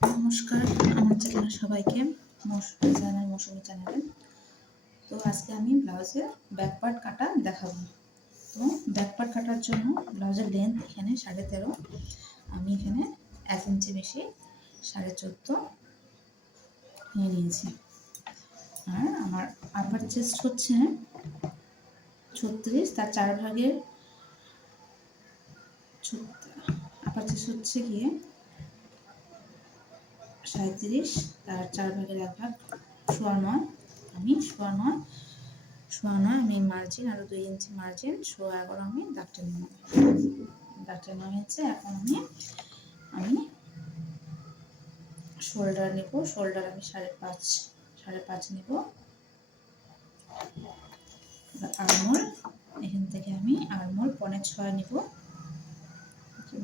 নমস্কার আমার চ্যানেলে সবাইকে, মৌসুমী চ্যানেলে। তো আজকে আমি ব্লাউজের ব্যাক পার্ট কাটা দেখাবো। তো ব্যাক পার্ট কাটার জন্য ব্লাউজের লেন্থ এখানে 13.5, আমি এখানে 1 ইঞ্চি বেশি 14.5 নিয়ে নিয়েছি। আর আমার আপার চেস্ট হচ্ছে 36, তার 4 ভাগের আপার চেস্ট হচ্ছে গিয়ে 37, তার 4 ভাগের 1 ভাগ 9.5। আমি 9.5 আমি মার্জিন আরও 2 ইঞ্চি মার্জিন 11.5 আমি দাগটা নেব। দাগটা নেওয়া হয়েছে। এখন আমি শোল্ডার নেব। শোল্ডার আমি 5.5 নেব। আরমোল, এখান থেকে আমি আরমোল 5.5 নেব।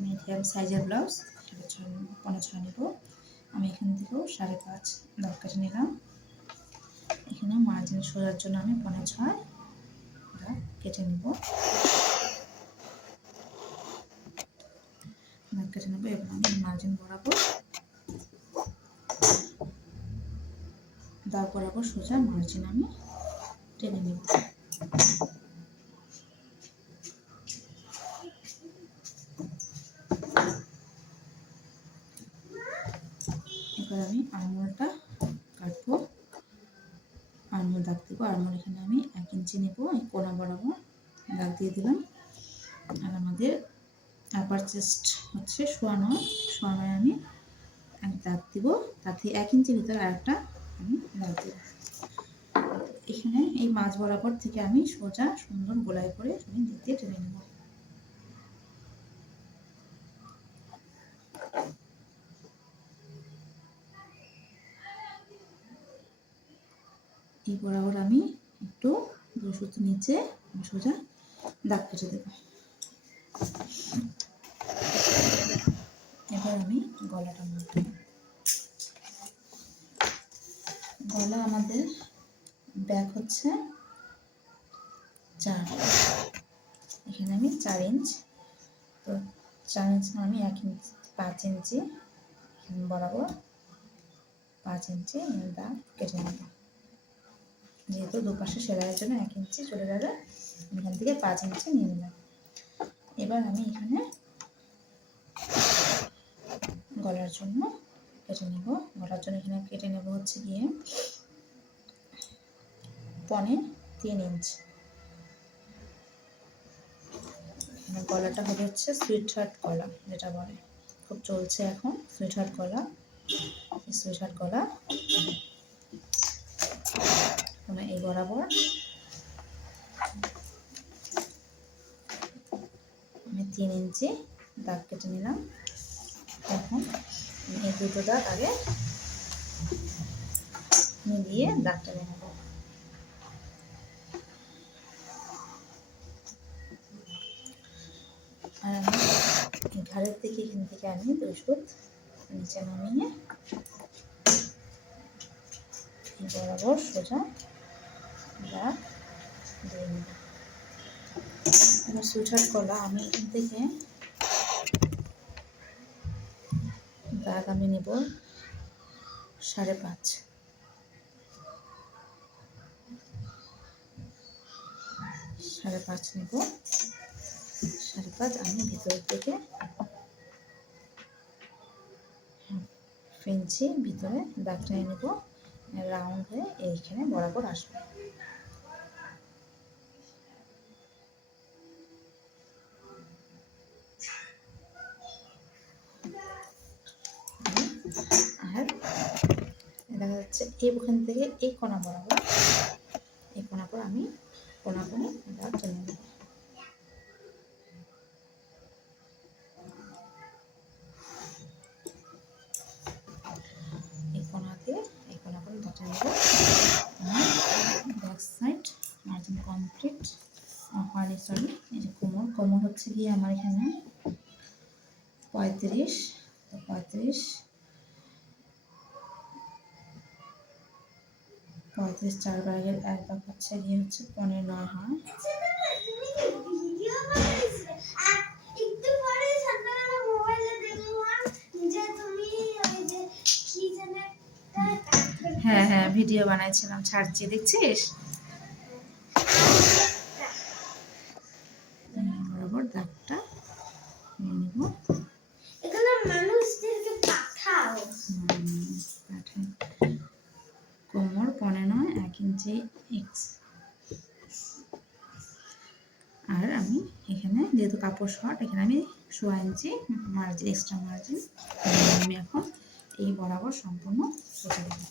মিডিয়াম সাইজের ব্লাউজ 5.5 নেব। আমি এখান থেকেও 5.5 দাগ কেটে নিলাম। এখানে মার্জিন সোজার জন্য আমি 5.5 দাগ কেটে নেব। এবার আমি মার্জিন বরাবর দাগ বরাবর সোজা মার্জিন আমি টেনে নেব। এবার আমি আরমোলটা কাটবো, আরমোল দাগ দেবো। আরমোল এখানে আমি 1 ইঞ্চি নেব, এই কোনা বরাবর দাগ দিয়ে দিলাম। আর আমাদের আপার চেস্ট হচ্ছে 9.5 আমি এক দাগ দিব, তাতে 1 ইঞ্চি ভিতরে আরেকটা আমি দাগ দেব। এখানে এই মাঝ বরাবর থেকে আমি সোজা সুন্দর গোলাই করে আমি দিক দিয়ে টেনে নেব। এই বরাবর আমি একটু 2 সুতো নিচে সোজা দাগ কেটে দেব। এবার আমি গলাটা মাপব। গলা আমাদের ব্যাক হচ্ছে 4, এখানে আমি 4 ইঞ্চ, তো 4 ইঞ্চ না আমি 5 ইঞ্চি বরাবর 5 ইঞ্চি দাগ কেটে নেব। যেহেতু দুপাশে সেলাইয়ের জন্য 1 ইঞ্চি চলে যাবে, এখান থেকে 5 ইঞ্চি নিয়ে নিলাম। এবার আমি এখানে গলার জন্য কেটে নেব। গলার জন্য এখানে কেটে নেব হচ্ছে গিয়ে 3.25 ইঞ্চ। গলাটা হবে হচ্ছে সুইট হার্ট গলা, যেটা বলে খুব চলছে এখন, সুইট হার্ট গলা। সুইট হার্ট গলা এই বরাবর আমি 3 ইঞ্চি দাগ কেটে নিলাম। এখন এই দুটো দাগ আগে মিলিয়ে দাগটা নেব। আর আমি ঘাড়ের থেকে এখান থেকে আমি 2 সুত নিচে নামিয়ে বরাবর সোজা দাগ দিয়ে নেব। এবার সুইট গলা আমি এখান থেকে দাগ আমি নেব 5.5। 5.5 নেব। 5.5 আমি ভিতর থেকে ফিঞ্চি ভিতরে দাগটা নেব, রাউন্ড হয়ে এইখানে বরাবর আসবে। আর দেখা যাচ্ছে এইখান থেকে এই কোনা বরাবর, এই কোনা পর আমি কোনা কোণে দাগ টেনে নেব। এই কোনা দিয়ে এই কোনা করে দাগ টেনে নেব। ব্যাক সাইড মার্জিন কমপ্লিট হয়নি, সরি। এই যে কোমর হচ্ছে গিয়ে আমার এখানে 35, 4 ভাগের 1 ভাগ হচ্ছে গিয়ে হচ্ছে 15.9 হয়। হ্যাঁ হ্যাঁ ভিডিও বানাইছিলাম, ছাড়ছি, দেখছিস? বরাবর দাগটা নিয়ে নিব। এখানে মানুষদেরকে পাঠাও। পাঠাই। কোমর 15 1 ইঞ্চি এক্স। আর আমি এখানে যেহেতু কাপড় শর্ট, এখানে আমি 1.5 ইঞ্চি মার্জিন, এক্সট্রা মার্জিন আমি এখন এই বরাবর সম্পূর্ণ কেটে দেব।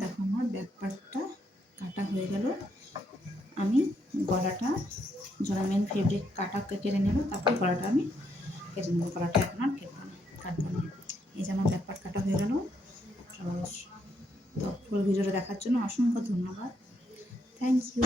দেখো আমার ব্যাক পার্টটা কাটা হয়ে গেল। আমি গলাটা মেন ফেব্রিক কাটা কেটে নেব, তারপর গলাটা আমি কেটে নেবো। গলাটা এখন আর কাটবো না। এই যে আমার ব্যাক পার্ট কাটা হয়ে গেল। তো ফুল ভিডিওটা দেখার জন্য অসংখ্য ধন্যবাদ। Thank you.